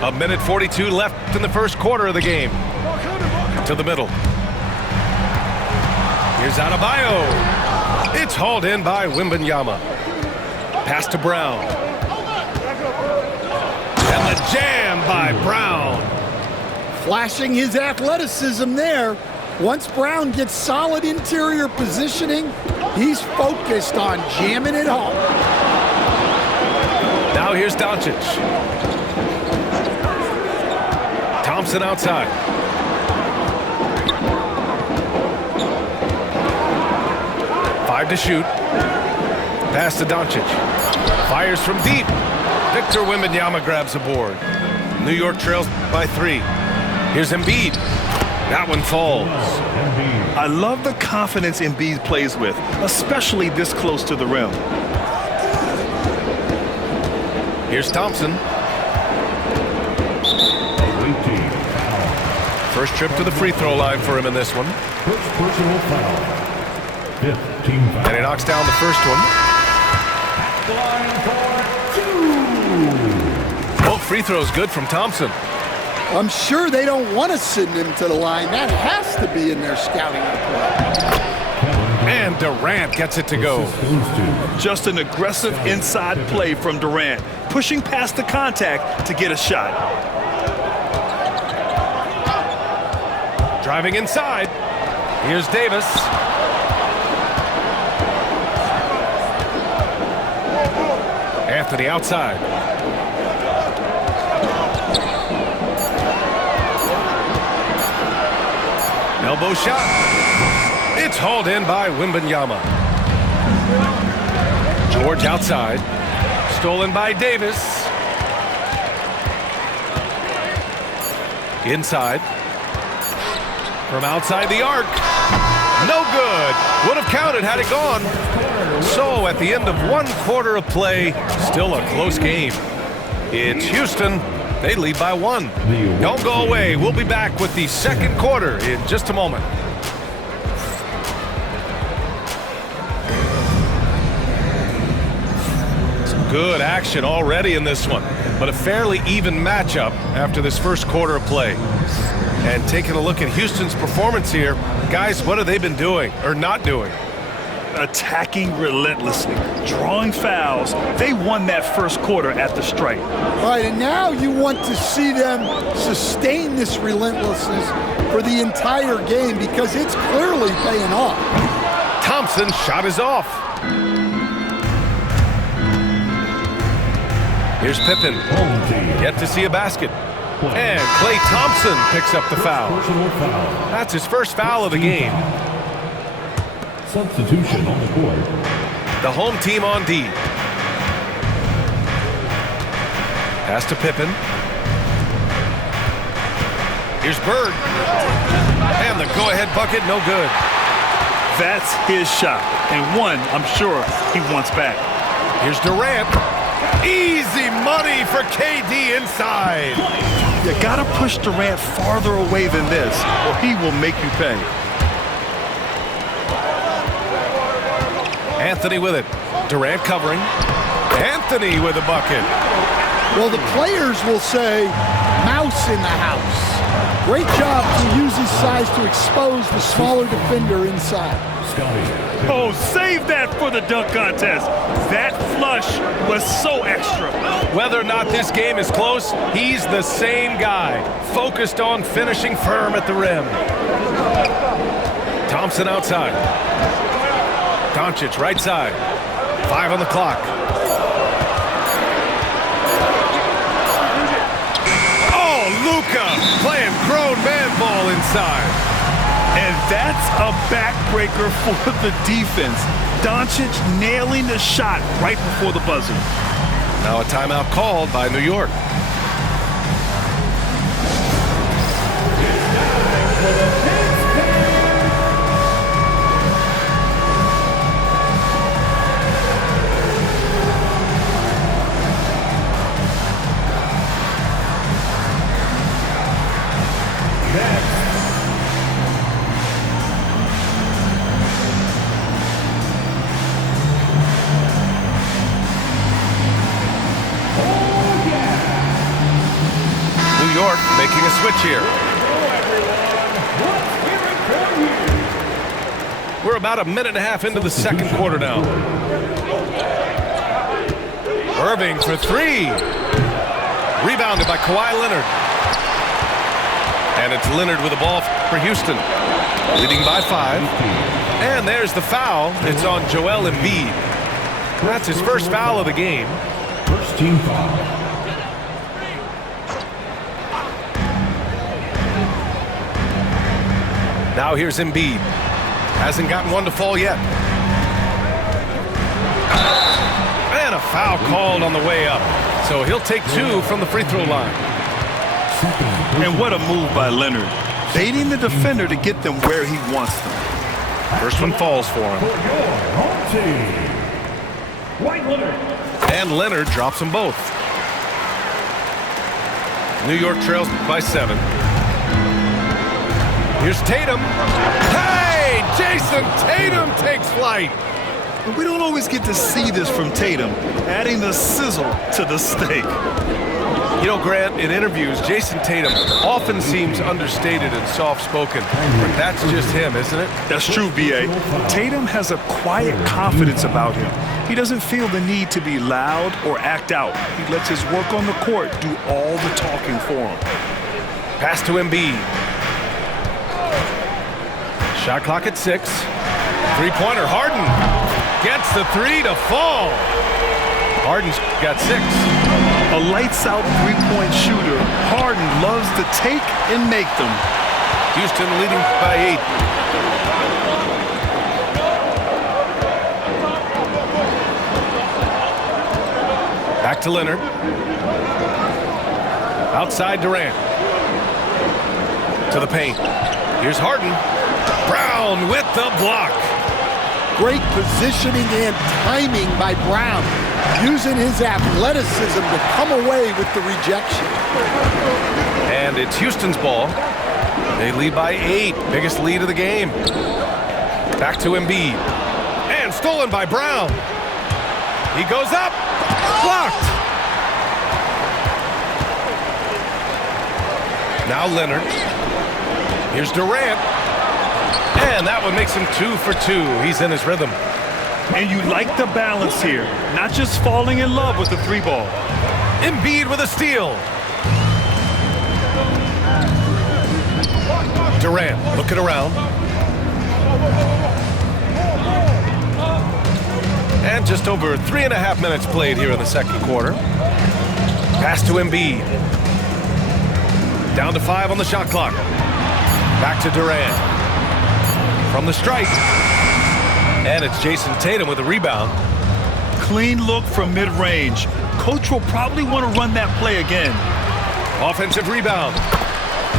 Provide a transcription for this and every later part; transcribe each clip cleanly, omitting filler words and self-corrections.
A minute 42 left in the first quarter of the game. To the middle. Here's Adebayo. It's hauled in by Wembanyama. Pass to Brown. And the jam by Brown. Flashing his athleticism there. Once Brown gets solid interior positioning, he's focused on jamming it home. Now here's Doncic. Thompson outside. Five to shoot. Pass to Doncic. Fires from deep. Victor Wembanyama grabs the board. New York trails by 3. Here's Embiid. That one falls. I love the confidence Embiid plays with, especially this close to the rim. Here's Thompson. First trip to the free throw line for him in this one. First personal foul. Fifth team foul. And he knocks down the first one. Line for 2. Both free throws good from Thompson. I'm sure they don't want to send him to the line. That has to be in their scouting report. And Durant gets it to go. Just an aggressive inside play from Durant, pushing past the contact to get a shot. Driving inside. Here's Davis. Anthony outside. Elbow shot. It's hauled in by Wembanyama. George outside. Stolen by Davis. Inside. From outside the arc. No good. Would have counted had it gone. So at the end of one quarter of play, still a close game. It's Houston. They lead by 1. Don't go away. We'll be back with the second quarter in just a moment. Some good action already in this one, but a fairly even matchup after this first quarter of play. And taking a look at Houston's performance here, guys, what have they been doing or not doing? Attacking relentlessly, drawing fouls. They won that first quarter at the stripe. Right, and now you want to see them sustain this relentlessness for the entire game because it's clearly paying off. Thompson's shot is off. Here's Pippen. Yet to see a basket. And Klay Thompson picks up the foul. That's his first foul of the game. Substitution on the court. The home team on D. Pass to Pippen. Here's Bird. And the go-ahead bucket, no good. That's his shot, and one I'm sure he wants back. Here's Durant. Easy money for KD inside. You gotta push Durant farther away than this, or he will make you pay. Anthony with it. Durant covering. Anthony with a bucket. Well, the players will say, mouse in the house. Great job to use his size to expose the smaller defender inside. Oh, save that for the dunk contest. That flush was so extra. Whether or not this game is close, he's the same guy, focused on finishing firm at the rim. Thompson outside. Doncic right side. 5 on the clock. Oh, Luka playing grown man ball inside. And that's a backbreaker for the defense. Doncic nailing the shot right before the buzzer. Now a timeout called by New York. York making a switch here. We're about a minute and a half into the second quarter now. Irving for three. Rebounded by Kawhi Leonard. And it's Leonard with the ball for Houston. Leading by 5. And there's the foul. It's on Joel Embiid. That's his first foul of the game. First team foul. Now here's Embiid. Hasn't gotten one to fall yet. And a foul called on the way up. So he'll take 2 from the free throw line. And what a move by Leonard. Baiting the defender to get them where he wants them. First one falls for him. And Leonard drops them both. New York trails by 7. Here's Tatum. Hey! Jason Tatum takes flight. We don't always get to see this from Tatum, adding the sizzle to the steak. You know, Grant, in interviews, Jason Tatum often seems understated and soft-spoken. But that's just him, isn't it? That's true, B.A. Tatum has a quiet confidence about him. He doesn't feel the need to be loud or act out. He lets his work on the court do all the talking for him. Pass to Embiid. Shot clock at 6. Three-pointer, Harden gets the 3 to fall. Harden's got 6. A lights-out three-point shooter. Harden loves to take and make them. Houston leading by 8. Back to Leonard. Outside Durant. To the paint. Here's Harden. Brown with the block. Great positioning and timing by Brown, using his athleticism to come away with the rejection. And it's Houston's ball. They lead by 8. Biggest lead of the game. Back to Embiid. And stolen by Brown. He goes up. Blocked. Now Leonard. Here's Durant. And that one makes him 2 for 2. He's in his rhythm. And you like the balance here. Not just falling in love with the 3-ball. Embiid with a steal. Durant looking around. And just over 3.5 minutes played here in the second quarter. Pass to Embiid. Down to 5 on the shot clock. Back to Durant. From the stripe. And it's Jason Tatum with a rebound. Clean look from mid-range. Coach will probably want to run that play again. Offensive rebound.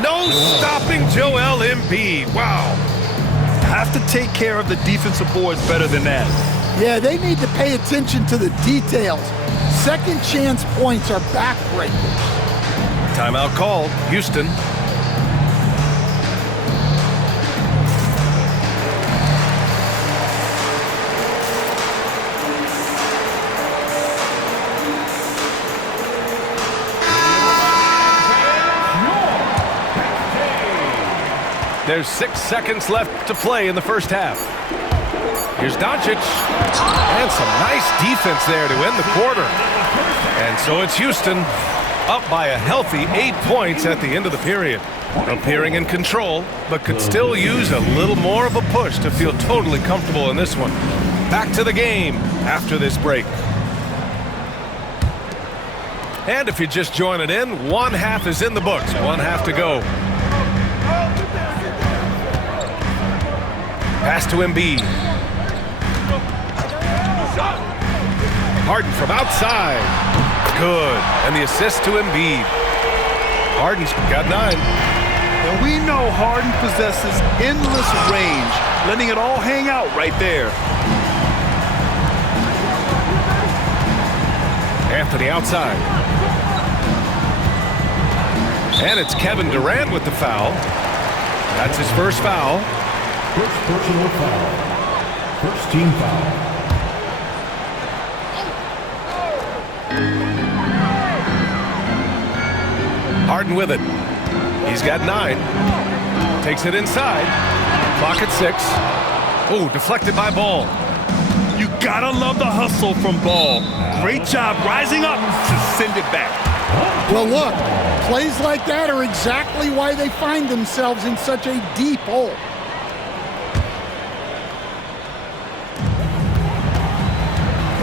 No stopping Joel Embiid. Wow. Have to take care of the defensive boards better than that. Yeah, they need to pay attention to the details. Second chance points are backbreakers. Timeout called. Houston. There's 6 seconds left to play in the first half. Here's Doncic. And some nice defense there to end the quarter. And so it's Houston up by a healthy 8 points at the end of the period. Appearing in control, but could still use a little more of a push to feel totally comfortable in this one. Back to the game after this break. And if you're just joining in, one half is in the books. One half to go. Pass to Embiid. Harden from outside. Good. And the assist to Embiid. Harden's got 9. And we know Harden possesses endless range, letting it all hang out right there. Anthony outside. And it's Kevin Durant with the foul. That's his first foul. First personal foul. First team foul. Harden with it. He's got 9. Takes it inside. Clock at 6. Oh, deflected by Ball. You gotta love the hustle from Ball. Great job rising up to send it back. Well, look, plays like that are exactly why they find themselves in such a deep hole.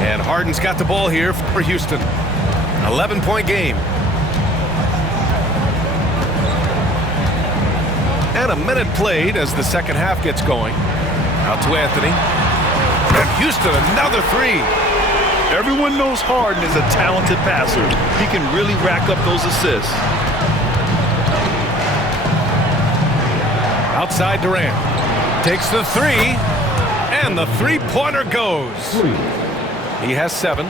And Harden's got the ball here for Houston. 11-point game. And a minute played as the second half gets going. Out to Anthony. And Houston, another 3. Everyone knows Harden is a talented passer. He can really rack up those assists. Outside Durant. Takes the 3. And the three-pointer goes. He has 7.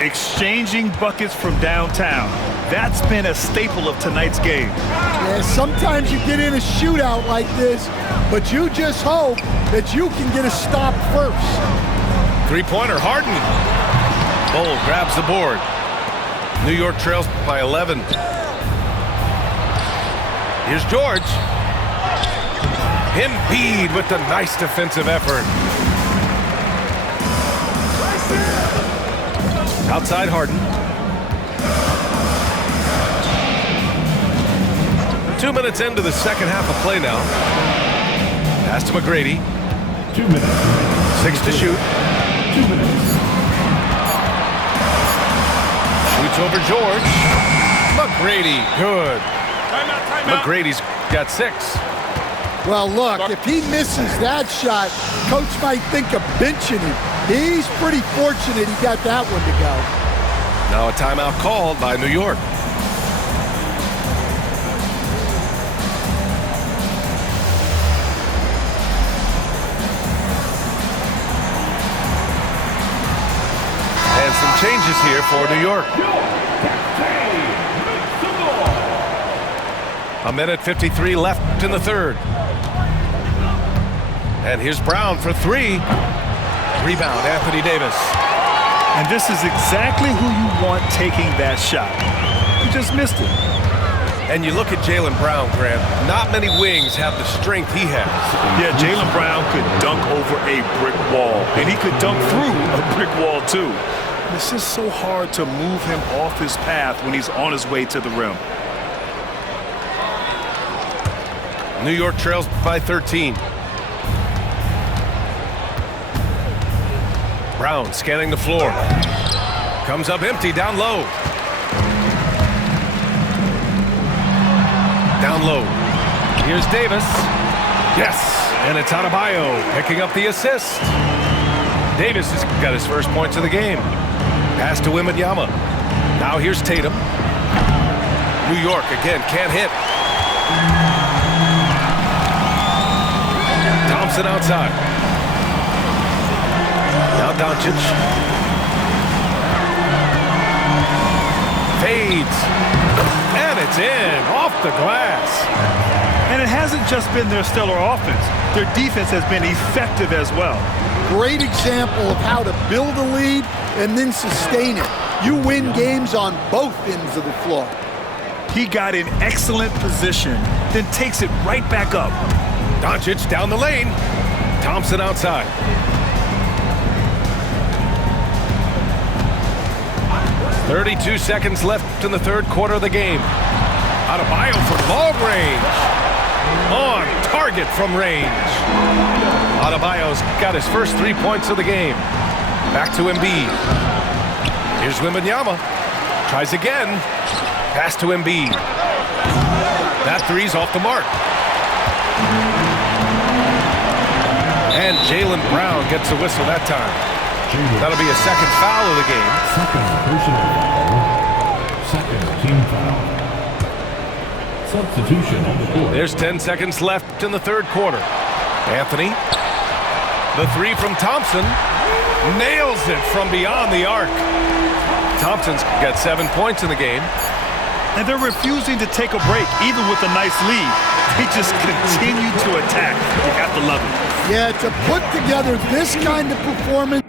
Exchanging buckets from downtown. That's been a staple of tonight's game. Yeah, sometimes you get in a shootout like this, but you just hope that you can get a stop first. Three-pointer, Harden. Bull grabs the board. New York trails by 11. Here's George. Embiid with the nice defensive effort. Outside Harden. 2 minutes into the second half of play now. Pass to McGrady. 2 minutes. 6 to shoot. 2 minutes. Shoots over George. McGrady, good. Timeout. McGrady's got 6. Well, look, if he misses that shot, coach might think of benching him. He's pretty fortunate he got that one to go. Now a timeout called by New York. And some changes here for New York. A minute 53 left in the third. And here's Brown for 3. Rebound, Anthony Davis. And this is exactly who you want taking that shot. You just missed it. And you look at Jaylen Brown, Grant. Not many wings have the strength he has. Yeah, Jaylen Brown could dunk over a brick wall. And he could dunk through a brick wall, too. It's just so hard to move him off his path when he's on his way to the rim. New York trails by 13. Brown scanning the floor. Comes up empty, down low. Down low. Here's Davis. Yes, and it's Adebayo picking up the assist. Davis has got his first points of the game. Pass to Wembanyama. Now here's Tatum. New York again can't hit. Thompson outside. Now Doncic. Fades. And it's in. Off the glass. And it hasn't just been their stellar offense. Their defense has been effective as well. Great example of how to build a lead and then sustain it. You win games on both ends of the floor. He got in excellent position, then takes it right back up. Doncic down the lane. Thompson outside. .32 seconds left in the third quarter of the game. Adebayo from long range. On target from range. Adebayo's got his first 3 points of the game. Back to Embiid. Here's Wembanyama. Tries again. Pass to Embiid. That three's off the mark. And Jaylen Brown gets a whistle that time. That'll be a second foul of the game. Second personal foul. Second team foul. Substitution on the court. There's 10 seconds left in the third quarter. Anthony. The 3 from Thompson. Nails it from beyond the arc. Thompson's got 7 points in the game. And they're refusing to take a break, even with a nice lead. They just continue to attack. You have to love it. Yeah, to put together this kind of performance